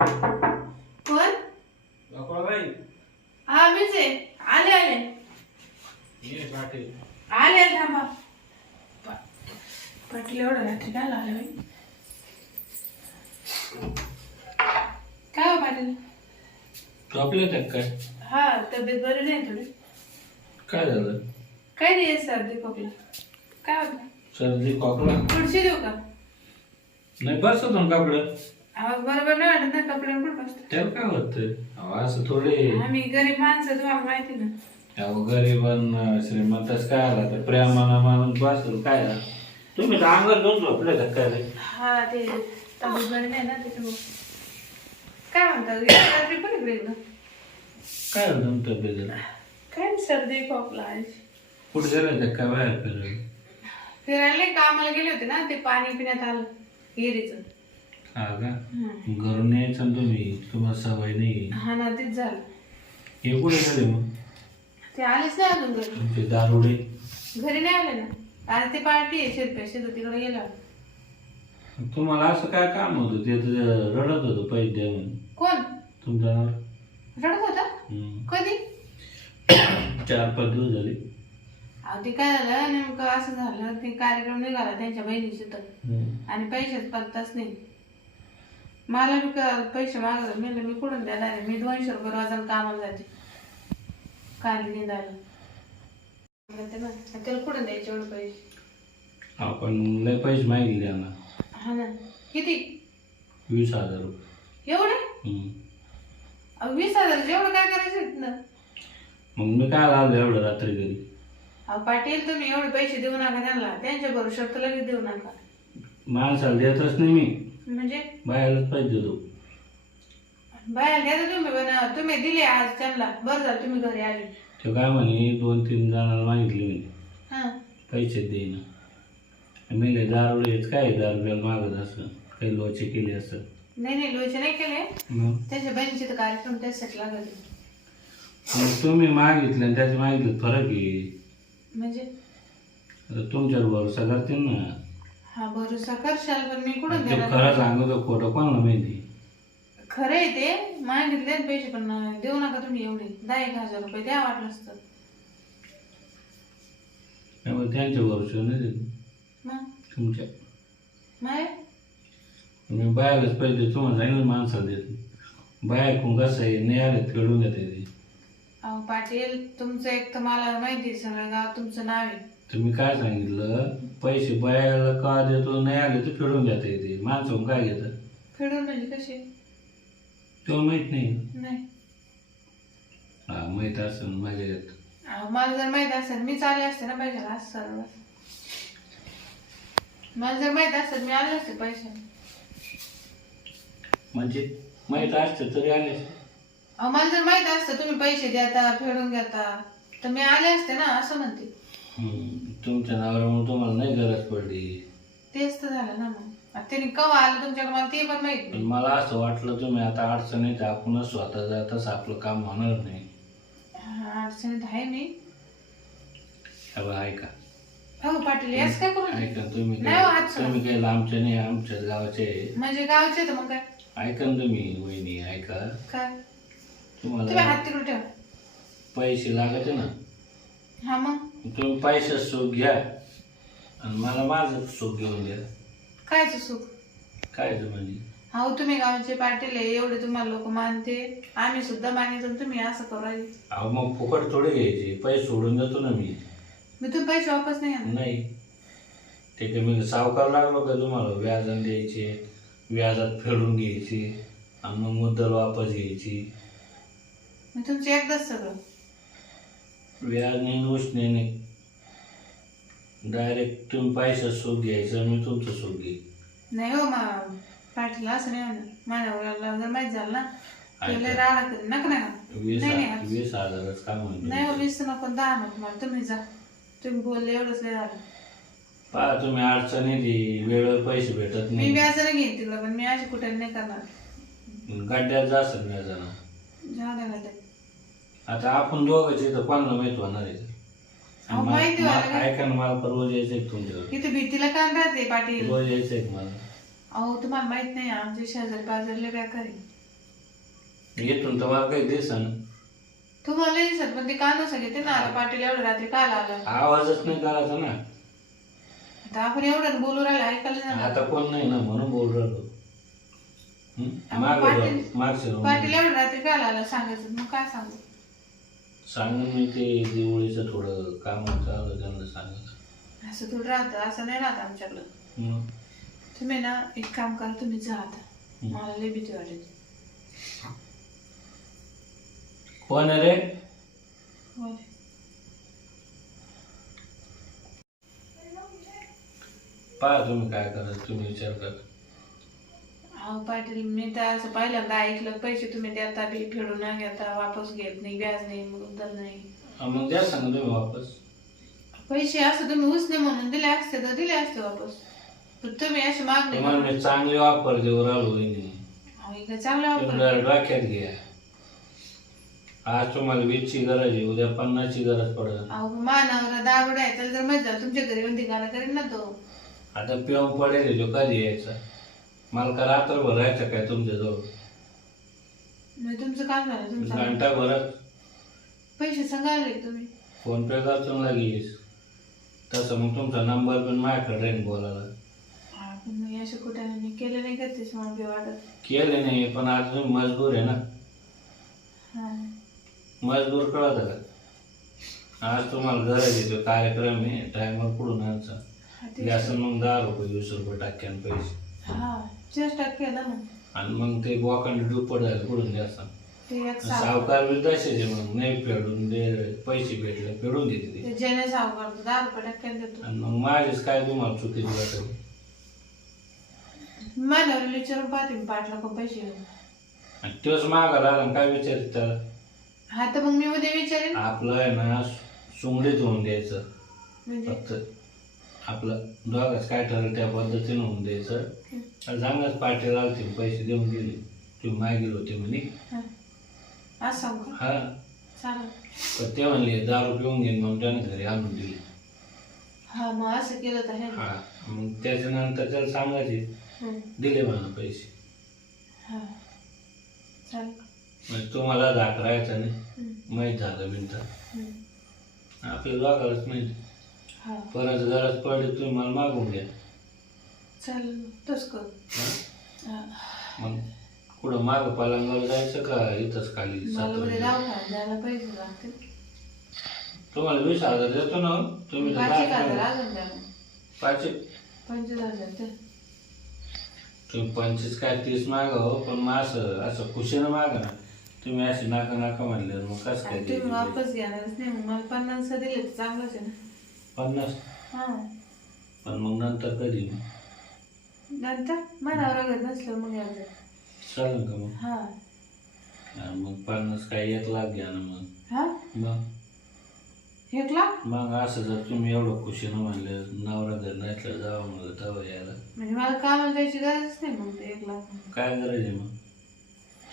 कोण? हा मीच आहे. आले आले. ये पाटील. आले आले थांबा. पा- पाटील एवढं रात्री काय आलं बाई? काय हो पाटील? झोपले काय? हा तब्येत बरी नाही थोडी. काय झालं? काय नाही सर्दी खोकला. काय होतं? सर्दी खोकला. खुर्ची देऊ का? नाही बसत ना कपडं. आवाज बरोबर नाही वाटत ना कपडे कुठं बसतो. त्याला काय होतंय? अहो, असं थोडे आम्ही गरीब माणसं तुम्हाला माहिती ना. अहो गरीबन श्रीमंतच काय आला तर प्रेमानं मानून बसलो काय? झालं? तुम्ही तर अंगात घेऊन झोपले काय रे? हा ते तब्येत बरी नाही ना त्याच्यामुळे काय म्हणतात रात्री पण इकडे एकदा? काय झालं तुमच्या तब्येतीला? काय नाही, सर्दी खोकला आहे. कुठे गेलं काय बाहेर फिरायला? फिरायला नाही, कामाला गेले होते ना ते पाणी पिण्यात आलं हिरीचं हा का? घरून यायचं ना तुम्ही तुम्हाला सवय नाही. हा ना तेच झालं. हे कुठे गेले मग? ते आलेच नाही अजून घरी. तुमचे दारुडे. घरी नाही आले ना. ते पार्टी आहे तिकडे गेला. तुम्हाला असं काय काम होतं? ते तर रडत होतं पैसे द्या म्हणून. कोण? तुमच्या नावावर. रडत होता? हम्म. कधी? चार पाच दिवस झाले. अहो ते काय झालं? नेमकं असं झालं ते कार्यक्रम निघाला त्यांच्या बहिणीची तर. हम्म. आणि पैसेच पत्ताच नाही. मला बी क- पैसे मागत मी मी कुठून देणार आहे? मी दोनशे रुपये रोजानं कामाला जाते. काली निंदायला. म्हणलं ते ना, त्याला कुठून द्यायचे एवढे पैसे? आपण लय पैसे मागितले ना हा ना. किती? वीस हजार रुपये. एवढे? हम्म. अहो, वीस हजार एवढं काय करायचं ना मग मी काय लावलं एवढं रात्री घरी? अहो पाटील तुम्ही एवढे पैसे देऊ नका त्यांना. त्यांच्या भरोशावर तर लगेच देऊ नका. माणसाला देतच नाही मी. म्हणजे? बायालाच पैसे देतो. बाहेर द्या तुम्ही पण तुम्ही दिले आज त्यांना. बरं झालं तुम्ही घरी आले. ते काय म्हणे दोन तीन जणांना मागितले मी हां. पैसे देईन. मी लय दारुडेच काय दारुड्याला मागत असं? काही लोचे केले असं? नाही नाही लोचे नाही केले. मग? त्यांच्या बहिणीचे तर कार्यक्रम त्याच्यासाठी लागले. मग तुम्ही मागितले आणि त्याचे मागितले फरक आहे. म्हणजे? आता तुमच्यावर भरोसा करतील ना. हा भरोसा करशाल पण मी कुठून ते देणार? खरं सांगतो खोटं कोणाला माहिती? खरं आहे ते. मागितले पैसे पण देऊ नका तुम्ही एवढे. दहा एक हजार रुपये द्या वाटलं असतं. त्यामुळे त्यांच्या भरोसा नाही देत. मग? तुमच्या. नाही मी बायालाच पैसे तुम्हाला सांगितलं माणसाला देत. बाया कोण कसं आहे नाही आले घेते ते. अहो पाटील तुमचं एक तर मला माहिती आहे सगळं गाव तुमचं नाव आहे. तर मी काय सांगितलं? पैसे बायाला का देतो नाही आले तर फेडून घेता येते. माणसं काय घेतं? फेडून म्हणजे कसे? तेव्हा माहीत नाही. नाही. हा माहीत असेल माझ्या घेत अहो, मला जर माहीत असेल मी चालले असते ना पाहिजे असं सर्व. मला जर माहीत असेल मी आले असते पैसे म्हणजे माहीत असतं तरी आले अहो मला जर माहीत असतं तुम्ही पैसे देता फेडून घेता तर मी आले असते ना असं म्हणते. तुमच्या नावावर तुम्हाला नाही गरज पडली. तेच तर झालं ना मग. आता त्यांनी कवा आलं तुमच्याकडे मला ते पण माहीत पण नाही. मला असं वाटलं तुम्ही आता अडचणीत आपणच स्वतः जाताच आपलं काम होणार नाही. हा, अडचणीत आहे मी. बघा, ऐका. हो पाटील याच काय करून ऐका तुम्ही नाही हो, काही आज तुम्ही काही लांबचे नाही आमच्याच गावचे. आहे. म्हणजे गावचे तर मग काय? ऐका ना तुम्ही वहिनी ऐका. काय? तुम्ही तुम्हाला हात तिकडे ठेवा. पैसे लागते ना. हा मग? तुम्ही पैसे सुख घ्या. आणि मला माझं सुख घेऊन द्या. कायचं सुख? काय म्हणजे? हो तुम्ही गावचे पाटील आहे एवढे तुम्हाला लोक मानते. आम्ही सुद्धा मानितो आणि तुम्ही असं करू राहिले. अहो मग फुकट थोडे घ्यायचे. पैसे सोडून देतो ना मी. मी तुम्ही पैसे वापस नाही आणणार नाही. ते काय मी सावकार लागलो का तुम्हाला? व्याजाने द्यायचे व्याजात फेडून घ्यायचे. आणि मग मुद्दल वापस घ्यायची. मी तुमचे एकदाच सगळं व्याज नाही उष्णे नाही. डायरेक्ट तुम्ही पैसा सुख घ्यायचं मी तुमचं सुख घेईन. नाही हो मा असं नाही माझ्या मुलाला जर माहीत झालं ना ऐका. नका नका. वीस नाही, वीस हजारच काम होईल नाही हो वीस नको दहा नको मला. तुम्ही जा. तुम्ही बोलले एवढंच लय झालं. पहा तुम्ही ती वेळेवर पैसे भेटत मी नाही. व्याजाने घेईन तिला पण मी अशी कुठे नाही करणार. गड्ड्यात जास्त व्याजानं द्या गड्या. आता आपण दोघंच तर कोणाला माहीत होणार आहे? अहो, माहिती मला- व्हायला काय? ऐका ना मला तर रोज यायचंय का तुमच्याकडे. इथे भीतीला काय राहते पाटील? रोज यायचंय का मला. अहो तुम्हाला माहीत नाही आमचे शेजारी पाजारले बेकार आहे येतून तर मला काही दिसन. तुम्हाला दिसत पण ते कांदा सांगितले ना पाटील एवढं रात्री काल आलं. आवाजच नाही करायचा ना. आता आपण एवढं बोलू राहिलं ऐकायला नाही आता कोण नाही ना म्हणून बोल राहिलो. हं? आपण मागं पाटील- मागचं. पाटील एवढं रात्री काल आलं सांगायचं मग काय सांगू? सांगून मी ते दिवाळीचं थोडं काम होतं त्यांना सांगितलं असं थोडं राहतं असं नाही राहत आमच्याकडं. मग? तुम्ही ना एक काम करा तुम्ही जा आता. मला लय भीती वाटत कोण आहे रे? होय. पहा तुम्ही काय करा तुम्ही विचार करा. अहो पाटील मी तर असं पहिल्यांदा ऐकलं पैसे तुम्ही देता बी फेडून न घेता वापस घेत नाही व्याज नाही मुद्दल नाही. हा, मग द्या सांगा तुम्ही वापस. पैसे असं तुम्ही उसने म्हणून दिले असते तर दिले असते वापस. पण तुम्ही अशी मागणी तुम्हाला मी चांगली वापर देऊ राहिलो वहिनी अहो, इकडे चांगला वापर डोक्यात घ्या. आज तुम्हाला वीसची गरज आहे उद्या पन्नासची गरज पडेल. अहो मानावर दाबड आहे त्याला जर मजा तुमच्या घरी येऊन ठिकाणा करेन ना तो. आता पिऊन पडेल जो कधी यायचा. मला का रात्रभर राहायचं काय तुमच्याजवळ? म्हणजे तुमचं काम झालं तुमचं घंटा भरत. पैसे सांगायला तुम्ही. फोन पे करतो लगेच तसं मग तुमचा नंबर पण माझ्याकडे राहील बोलायला. हा, पण मी असे कुठे मी केले नाही का तेच मला बी वाटत. केले नाही पण आज तुम्ही मजबूर आहे ना. हा. मजबूर कळत का? आज तुम्हाला गरज आहे तो कार्यक्रम आहे टायमर पुढून हा, तेच. गॅस मग दहा रुपये वीस रुपये टाक्यान पैसे. हा. चेष्टा केला ना आणि मग ते बोकांड पुढून द्यायचा ते एक साव सावकार. बी तसेच मग नाही फेडून दे पैसे भेटले फेडून देते ते. ते जेणे साव करतो दहा रुपये टक्क्याने देतो. आणि मग माझेच काय तुम्हाला चुकीची वाटत? माझ्यावर विचारून पाहते मी पाटला का पैसे घेऊन. आणि तोच मागा राहिला काय विचारित त्याला? हा तर मग मी उद्या विचारेन. आपलं आहे ना सुंगडीत होऊन द्यायचं. म्हणजे? फक्त आपलं दोघाच काय ठरलं त्या पद्धतीनं होऊन द्यायचं. आणि चांगलाच पाठी राहते पैसे देऊन गेले तुम्ही मागेल होते म्हणे. हा. असं सांगू का? हा. चालेल. पण ते म्हणले दारू पिऊन घेईन म्हणून त्याने घरी आणून दिली. हा मग असं केलं तर हे. हा. मग त्याच्यानंतर त्याला सांगायचे हं. दिले म्हणा पैसे. हा. चालेल. म्हणजे तुम्हाला राहायचा नाही. हं. माहीत झालं बिनता हं. आपल्या दोघालाच माहीत. हा परत गरज पडली तुम्ही मला मागून घ्या चालेल तस कर हा? हा. मग कुठं माग पलंगावर जायचं का इथंच खाली मला उद्या सातारा दवाखान्यात जायला पैसे लागतील तुम्हाला वीस हजार देतो ना हो. तुम्ही तर पाच एक दहा हजार करा. अजून द्या मग. पाच पंचवीस हजार ते तुम्ही पंचवीस काय तीस मागा हो पण मग असं असं खुशीनं मागा ना तुम्ही असे नाका नाका म्हणले मग कसं काय आणि तुम्ही? वापस घेणारच नाही मग मला पन्नास दिले तर चांगलंच आहे ना पन्नास. हा. पण मग नंतर कधी? नंतर? मनावर वगैरे नसलं मग यायचं चालेल का मग? हा. मग पन्नास काय एक लाख घ्या ना मग. हा? मग? एक लाख? मग असं जर तुम्ही एवढं खुशीनं म्हणले नवरा घर नसलं जावं म्हणलं तेव्हा यायला. म्हणजे मला कामाला जायची गरजच नाही मग ते एक लाख. काय गरज आहे मग?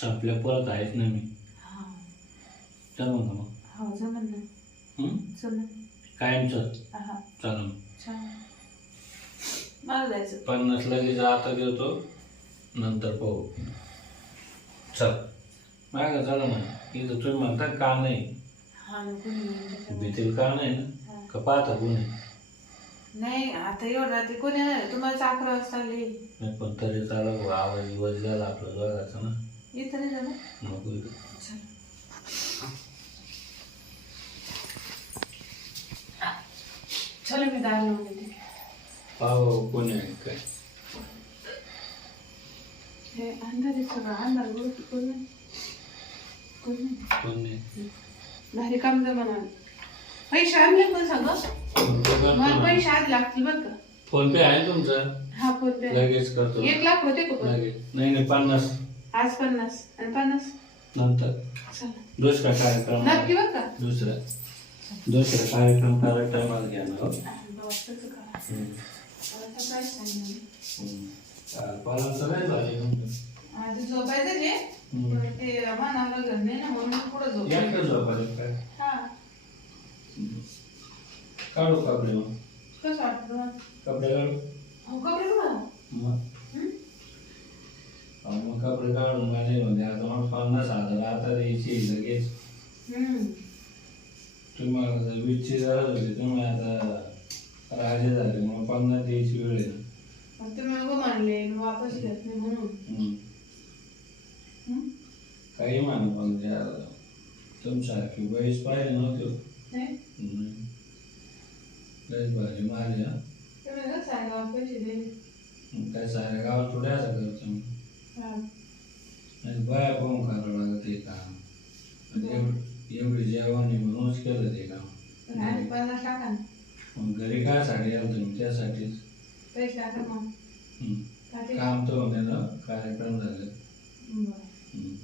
संपल्या परत आहेच ना मी. हा. का मग? हो जमन ना? जमन कायमचं. हा छान. मला जायचं पन्नास लगेच आता देतो नंतर पाहू. चल. मागं चला ना इथं तुम्ही म्हणता का नाही? हा नको नाही त्याच्यामुळे. भीतील का नाही ना. का पाहता कोणी? नाही आता एवढं रात्री कोणी नाही तुम्हाला अकरा वाजता आली. नाही पण तरी चाला बुवा, आवाज बिवाज गेला आपलं दोघाचा ना. इथं नाही जाणार नको इथं. चल. चलो मी दार लावून कोणी आहे काय हे अंधार आहे सगळं अंधार बोल कोण? नाही कोण? नाही कोण? नाही भारी काम जमा पैसे आणले पण सांग? मला ना. पैसे आधी लागतील बरं का. फोन पे आहे तुमचा? हा फोन पे लगेच करतो. एक लाख होते का पण लगेच. नाही नाही पन्नास. आज पन्नास. आणि पन्नास? नंतर. चला. दुसरा कार्यक्रम नक्की बरं का? दुसरा. दुसरा कार्यक्रम करायला टायमाला घ्या ना हो. झोपायचं ते ते मानावलं घर नाही ना म्हणून पुढे झोप या का काय काढू कपडे मग कसं वाटतं कपडे काढू हो कपडे कुठं मग मग कपडे काढून माझे म्हणजे आता मग पन्नास हजार आता द्यायची लगेच हम्म. तुम्हाला वीसची गरज होती तुम्ही आता राजे झाले मग पन्नास द्यायची वेळ आहे ना मग तुम्ही उभं मानले मी वापस घेत नाही म्हणून हम्म. हम्म? काही म्हणा पण त्या तुमच्यासारखी वयस पाहिजे नव्हते हो. नाही? लयच भारी मारली हा तुम्ही कसं सांगा पैसे दे मग काय साऱ्या गावात थोडे असं करतो मी हा. आणि बाया पाहून करावं लागत ते काम एवढी एवढी जेवण म्हणूनच केलं ते काम आणि पन्नास टाका ना. मग घरी काय साठी आलं तुम्ही त्यासाठीच पैसे टाका मग हम्म. काम तर होते ना कार्यक्रम झाले बरं. हम्म.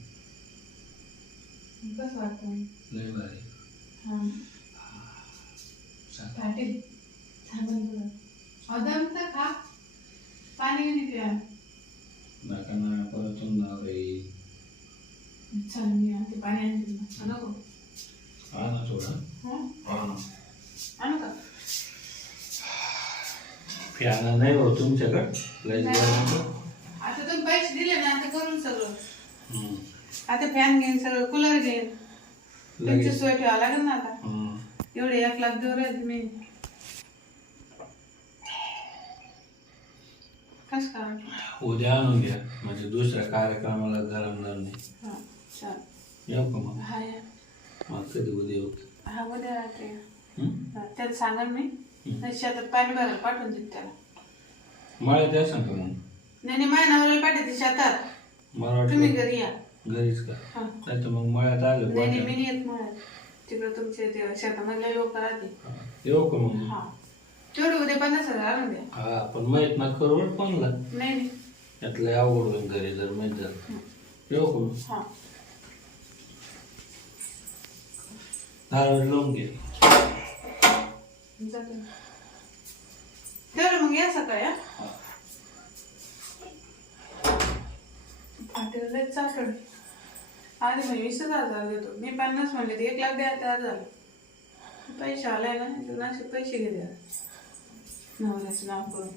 कसं वाटतं? लय भारी हा. सांग. पाटील सांगून तुला अदम तर खा पाणी प्या नका ना परत तुमचा रे चल मी आणते पाणी आणते तुला. नको थोडा आणू का फॅन नाही हो तुमच्याकडं लय आता तुम्ही पैसे दिले ना आता करून सगळं. आता फॅन घेईन सगळं कूलर घेईन तुमची सोय ठेवावं लागेल ना आता. एवढे एक लाख देऊ तुम्ही कस का वाटलं? उद्या आणून घ्या म्हणजे दुसऱ्या कार्यक्रमाला गरम नाही हा चल येऊ का मग मग कधी उद्या येऊ हा उद्या राहते? हा, त्याला मी. नाही शेतात पाणी भरायला पाठवून देते त्याला. त्या सांग का मग नाही नाही माझ्या नवऱ्याला पाठवते शेतात. मला तुम्ही वाटलं घरी या. घरीच का? हा. नाही तर मग मळ्यात आलं नाही नाही मी नाही येत मग तिकडे तुमचे ते शेतामधले लोक राहते. येऊ का मग? हा. तेवढे उद्या पन्नास हजार आणून द्या. हा पण माहीत ना करू कोणला? नाही नाही. यातलं अवघड होईल घरी जर माहीत झालं. येऊ का मग? हा. नारळ लावून घे जातो तेवढं मग या सकाळी हा. हा. फाटेल चाकड. आधी मी वीसच हजार देतो मी पन्नास म्हणले ते एक लाख द्या त्या हजार. पैसे आलाय ना नाशिक पैसे घेते नवऱ्याचं नाव करून.